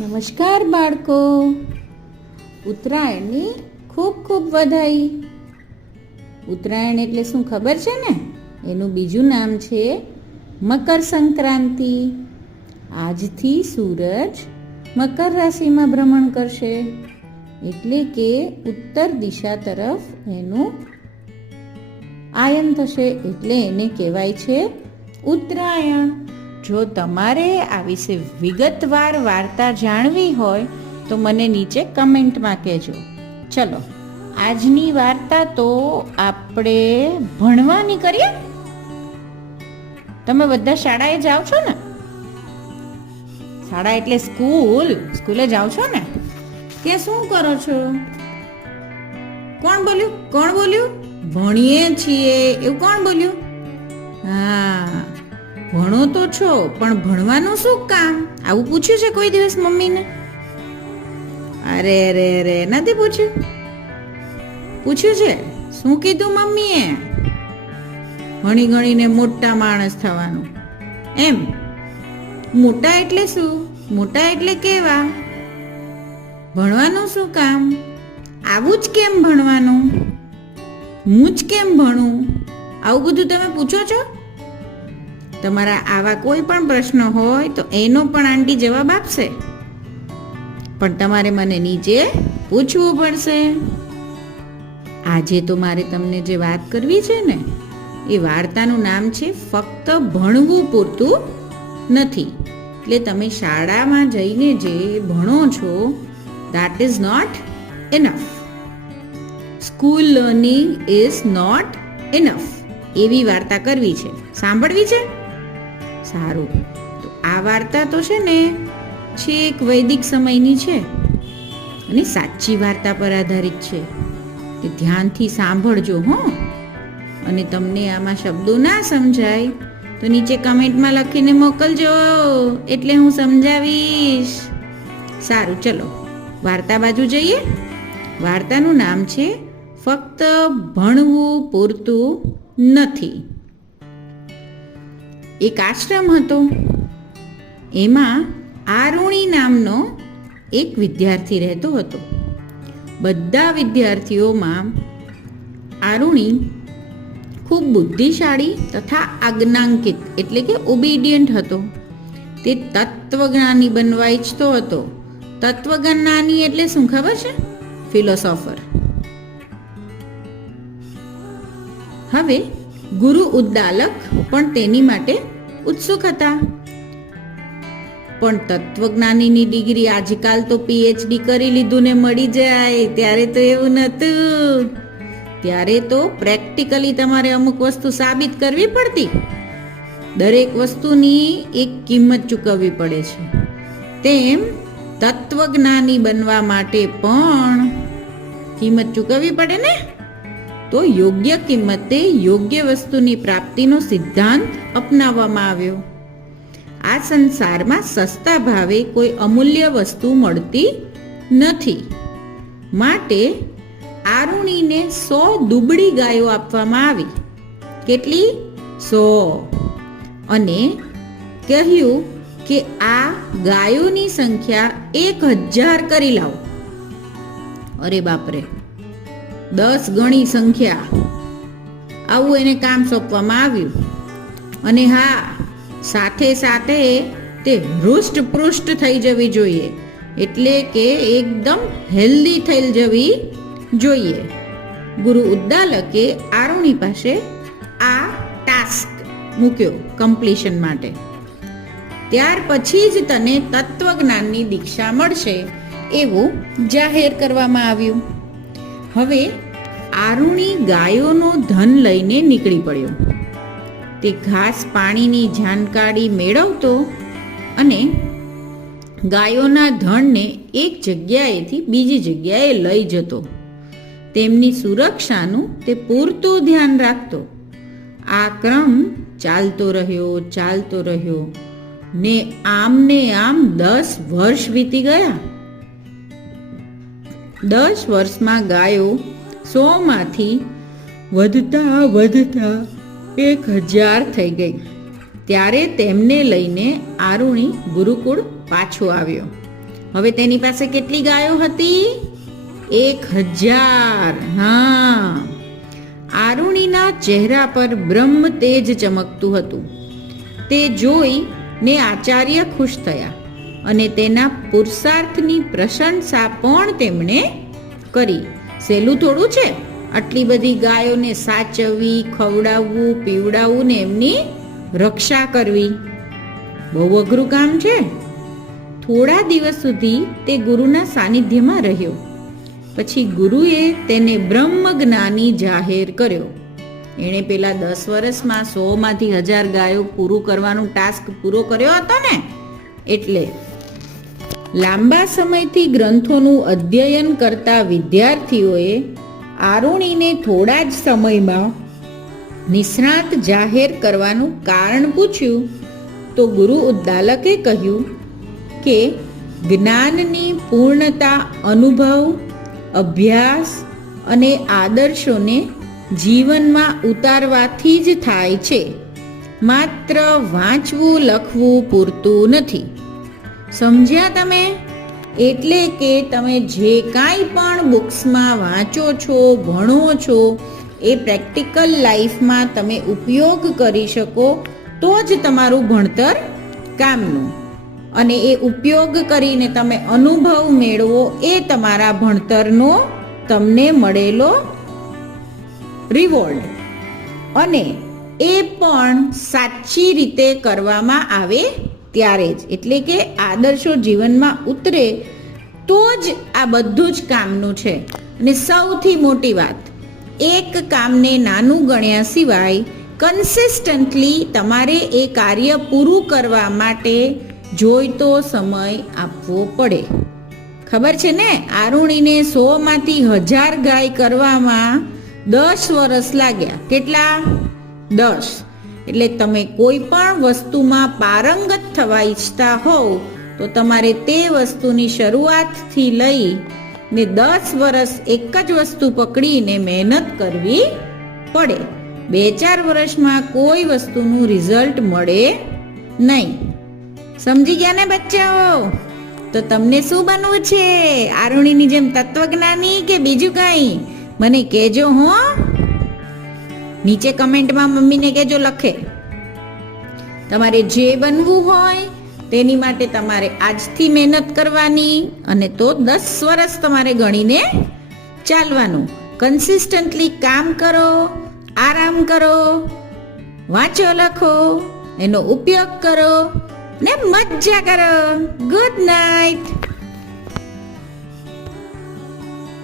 નમસ્કાર બાળકો, ઉત્તરાયણની ખૂબ ખૂબ વધાઈ. ઉત્તરાયણ એટલે શું ખબર છે ને? એનું બીજું નામ છે મકર સંક્રાંતિ. આજથી સૂરજ મકર રાશિમાં ભ્રમણ કરશે, એટલે કે ઉત્તર દિશા તરફ એનું આયન થશે, એટલે એને કહેવાય છે ઉત્તરાયણ. જો તમારે આ વિશે વિગતવાર વાર્તા જાણવી હોય તો મને નીચે કમેન્ટમાં કહેજો. ચલો, આજની વાર્તા તો આપણે ભણવાની કરીએ. તમે બધા શાળાએ જાઓ છો ને? શાળા એટલે સ્કૂલે જાઓ છો ને? ત્યાં શું કરો છો? કોણ બોલ્યું? ભણીએ છીએ એવું કોણ બોલ્યું? હા, ભણો તો છો, પણ ભણવાનું શું કામ? આવું પૂછ્યું છે કોઈ દિવસ મમ્મીને? અરે નથી પૂછ્યું છે. શું કીધું મમ્મીએ? ભણી ગણીને મોટા માણસ થવાનું. એમ? મોટા એટલે શું? મોટા એટલે કેવા? ભણવાનું શું કામ? આવું જ કેમ ભણવાનું? હું જ કેમ ભણું? આવું બધું તમે પૂછો છો? તમારા આવા કોઈ પણ પ્રશ્ન હોય તો એનો પણ આંટી જવાબ આપશે, પણ તમારે મને નીચે પૂછવું પડશે. આજે તો મારે તમને જે વાત કરવી છે ને, એ વાર્તાનું નામ છે ફક્ત ભણવું પૂરતું નથી. એટલે તમે શાળામાં જઈને જે ભણો છો, that is not enough. School learning is not enough. એવી વાર્તા કરવી છે, સાંભળવી છે? સારું, તો આ વાર્તા તો છે ને છેક વૈદિક સમયની છે અને સાચી વાર્તા પર આધારિત છે. તે ધ્યાનથી સાંભળજો હો. અને તમને આમાં શબ્દો ના સમજાય તો નીચે કમેન્ટમાં લખીને મોકલજો, એટલે હું સમજાવીશ. સારું, ચલો વાર્તા બાજુ જઈએ. વાર્તાનું નામ છે ફક્ત ભણવું પૂરતું નથી. એક આશ્રમ હતો. એમાં આરુણી નામનો એક વિદ્યાર્થી રહેતો હતો. બધા વિદ્યાર્થીઓમાં આરુણી ખૂબ બુદ્ધિશાળી તથા આજ્ઞાંકિત એટલે કે ઓબિડિયન્ટ હતો. તે તત્વજ્ઞાની બનવા ઈચ્છતો હતો. તત્વજ્ઞાની એટલે શું ખબર છે? ફિલોસોફર. હવે ગુરુ ઉદ્દાલક પણ તેની માટે ઉત્સુક હતા. પણ તત્વજ્ઞાનીની ડિગ્રી આજકાલ તો પીએચડી કરી લીધું ને મળી જાય, ત્યારે તો એવું નહોતું. ત્યારે તો પ્રેક્ટિકલી તમારે અમુક વસ્તુ સાબિત કરવી પડતી. દરેક વસ્તુની એક કિંમત ચૂકવવી પડે છે. તેમ તત્વજ્ઞાની બનવા માટે પણ કિંમત ચૂકવવી પડે ને? તો યોગ્ય કિંમતે યોગ્ય વસ્તુની પ્રાપ્તિનો સિદ્ધાંત અપનાવવામાં આવ્યો. આ સંસારમાં સસ્તા ભાવે કોઈ અમૂલ્ય વસ્તુ મળતી નથી. માટે આરુણીને 100 દુબળી ગાયો આપવામાં આવી. કેટલી? 100. અને કહ્યું કે આ ગાયોની સંખ્યા 1000 કરી લાવો. અરે બાપરે, 10 ગણી સંખ્યા. આવું એને કામ સોંપવામાં આવ્યું. અને હા, સાથે સાથે તે હૃષ્ટપૃષ્ટ થઈ જવી જોઈએ, એટલે કે એકદમ હેલ્ધી થઈ જવી જોઈએ. ગુરુ ઉદ્દાલકે આરુણી પાસે આ ટાસ્ક મૂક્યો કમ્પ્લીશન માટે. ત્યાર પછી જ તને તત્વજ્ઞાનની દીક્ષા મળશે એવું જાહેર કરવામાં આવ્યું. હવે આરુણી ગાયોનો ધન લઈને નીકળી પડ્યો. તે ઘાસ પાણીની જાણકારી મેળવતો અને ગાયોના ધનને એક જગ્યાએથી બીજી જગ્યાએ લઈ જતો. તેમની સુરક્ષાનું તે પૂરતું ધ્યાન રાખતો. આ ક્રમ ચાલતો રહ્યો ને આમ 10 વર્ષ વીતી ગયા. 10 વર્ષમાં ગાયો 100 માંથી વધતા 1000 થઈ ગઈ. ત્યારે તેમને લઈને આરુણી ગુરુકુળ પાછો આવ્યો હવે તેની પાસે કેટલી ગાયો હતી? 1000. હા. આરુણીના ચહેરા પર બ્રહ્મ તેજ ચમકતું હતું. તે જોઈને આચાર્ય ખુશ થયા અને તેના પુરુષાર્થની પ્રશંસા પણ તેમણે કરી. સહેલું થોડું છે આટલી બધી ગાયોને સાચવવી, ખવડાવવું, પીવડાવવું ને એમની રક્ષા કરવી. બહુ અઘરું કામ છે. થોડા દિવસ સુધી તે ગુરુના સાનિધ્યમાં રહ્યો. પછી ગુરુએ તેને બ્રહ્મજ્ઞાની જાહેર કર્યો. એણે પેલા 10 વર્ષમાં 100માંથી 1000 ગાયો પૂરું કરવાનું ટાસ્ક પૂરો કર્યો હતો ને, એટલે લાંબા સમયથી ગ્રંથોનું અધ્યયન કરતા વિદ્યાર્થીઓએ આરુણીને થોડા જ સમયમાં નિષ્ણાત જાહેર કરવાનું કારણ પૂછ્યું તો ગુરુ ઉદ્દાલકે કહ્યું કે જ્ઞાનની પૂર્ણતા અનુભવ, અભ્યાસ અને આદર્શોને જીવનમાં ઉતારવાથી જ થાય છે. માત્ર વાંચવું લખવું પૂરતું નથી. સમજ્યા તમે? એટલે કે તમે જે કાંઈ પણ બુક્સમાં વાંચો છો, ભણો છો, એ પ્રેક્ટિકલ લાઈફમાં તમે ઉપયોગ કરી શકો તો જ તમારું ભણતર કામનું. અને એ ઉપયોગ કરીને તમે અનુભવ મેળવો એ તમારા ભણતરનો તમને મળેલો રિવોર્ડ. અને એ પણ સાચી રીતે કરવામાં આવે ત્યારે જ. એટલે કે આદર્શો જીવનમાં ઉતરે તો જ આ બધું જ કામનું છે. અને સૌથી મોટી વાત, એક કામને નાનું ગણ્યા સિવાય કન્સિસ્ટન્ટલી તમારે એ કાર્ય પૂરું કરવા માટે જોઈતો સમય આપવો પડે. ખબર છે ને, આરુણીને 100માંથી 1000 ગાય કરવામાં 10 વર્ષ લાગ્યા. કેટલા? 10. એટલે તમે કોઈ પણ વસ્તુમાં પારંગત થવા ઈચ્છતા હોવ તો તમારે તે વસ્તુની શરૂઆતથી લઈ ને 10 વર્ષ એક જ વસ્તુ પકડીને મહેનત કરવી પડે. 2-4 વર્ષમાં કોઈ વસ્તુનું રિઝલ્ટ મળે નહીં. સમજી ગયા ને બચ્ચાઓ? તો તમને શું બનવું છે? આરુણીની જેમ તત્વજ્ઞાની કે બીજું કંઈ? મને કહેજો હો. નીચે કમેન્ટમાં મમ્મીને કહેજો, લખે. તમારે જે બનવું હોય તેની માટે તમારે આજથી મહેનત કરવાની, અને તો 10 વર્ષ તમારે ગણીને ચાલવાનું. કન્સિસ્ટન્ટલી કામ કરો, આરામ કરો, વાંચો, લખો, એનો ઉપયોગ કરો ને મજા કરો. Good night.